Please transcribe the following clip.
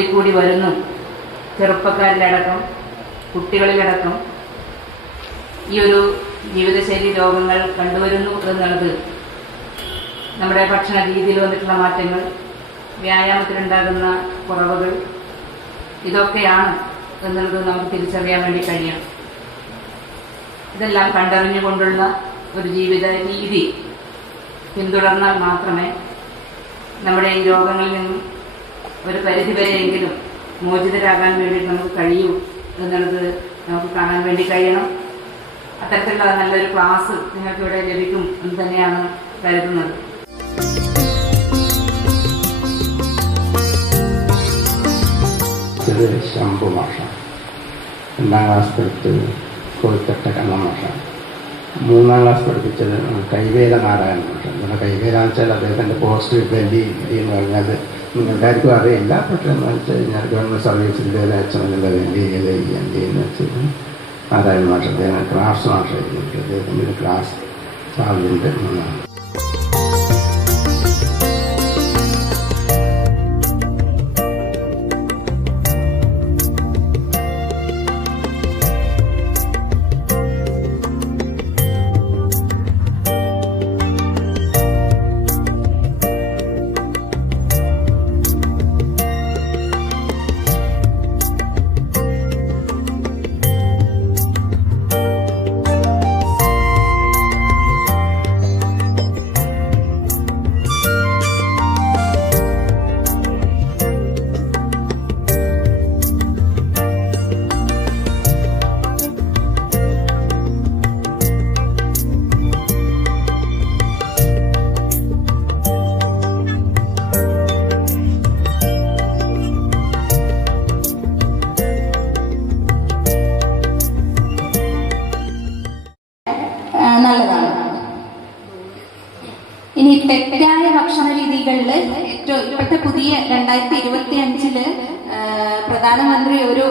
കൂടിക്കൂടി വരുന്നു. ചെറുപ്പക്കാരിലടക്കം കുട്ടികളിലടക്കം ഈ ഒരു ജീവിതശൈലി രോഗങ്ങൾ കണ്ടുവരുന്നു എന്നുള്ളത് നമ്മുടെ ഭക്ഷണ രീതിയിൽ വന്നിട്ടുള്ള മാറ്റങ്ങൾ, വ്യായാമത്തിലുണ്ടാകുന്ന കുറവുകൾ, ഇതൊക്കെയാണ് എന്നുള്ളത് നമുക്ക് തിരിച്ചറിയാൻ വേണ്ടി കഴിയണം. ഇതെല്ലാം കണ്ടറിഞ്ഞുകൊണ്ടുള്ള ഒരു ജീവിത രീതി പിന്തുടർന്നാൽ മാത്രമേ നമ്മുടെ ഈ രോഗങ്ങളിൽ നിന്നും ഒരു പരിധിവരെയെങ്കിലും മോചിതരാകാൻ വേണ്ടി നമുക്ക് കഴിയൂ എന്നുള്ളത് നമുക്ക് കാണാൻ വേണ്ടി കഴിയണം. അത്തരത്തിലുള്ള നല്ലൊരു ക്ലാസ് നിങ്ങൾക്ക് ഇവിടെ ലഭിക്കും എന്ന് തന്നെയാണ് കരുതുന്നത്. ശംഭു മാഷ, 2ാം ക്ലാസ് പഠിച്ചത് കോഴിക്കട്ട കണ്ണൻ മാഷ, 3ാം ക്ലാസ് പഠിപ്പിച്ചത് കൈവേല നാരായണ മാഷ. നമ്മുടെ കൈവേല എന്ന് വെച്ചാൽ അദ്ദേഹത്തിൻ്റെ പോസ്റ്റ് ഡൽഹി എന്ന് പറഞ്ഞാൽ എല്ലാവർക്കും അറിയില്ല. പക്ഷേ എന്ന് വെച്ച് കഴിഞ്ഞാൽ ഗവൺമെൻറ് സർവീസിൻ്റെ അച്ഛനുള്ള ഡൽഹിയിൽ എന്ന് വെച്ചാൽ നാരായണ മാഷ, അദ്ദേഹം ക്ലാസ് മാഷായിരുന്നു. അദ്ദേഹത്തിൻ്റെ ക്ലാസ് സാധ്യതയുണ്ട് എന്നാണ്. നല്ലതാണ്. ഇനി തെറ്റായ ഭക്ഷണ രീതികളിൽ ഏറ്റവും ഇപ്പോഴത്തെ പുതിയ 2025 പ്രധാനമന്ത്രി ഒരു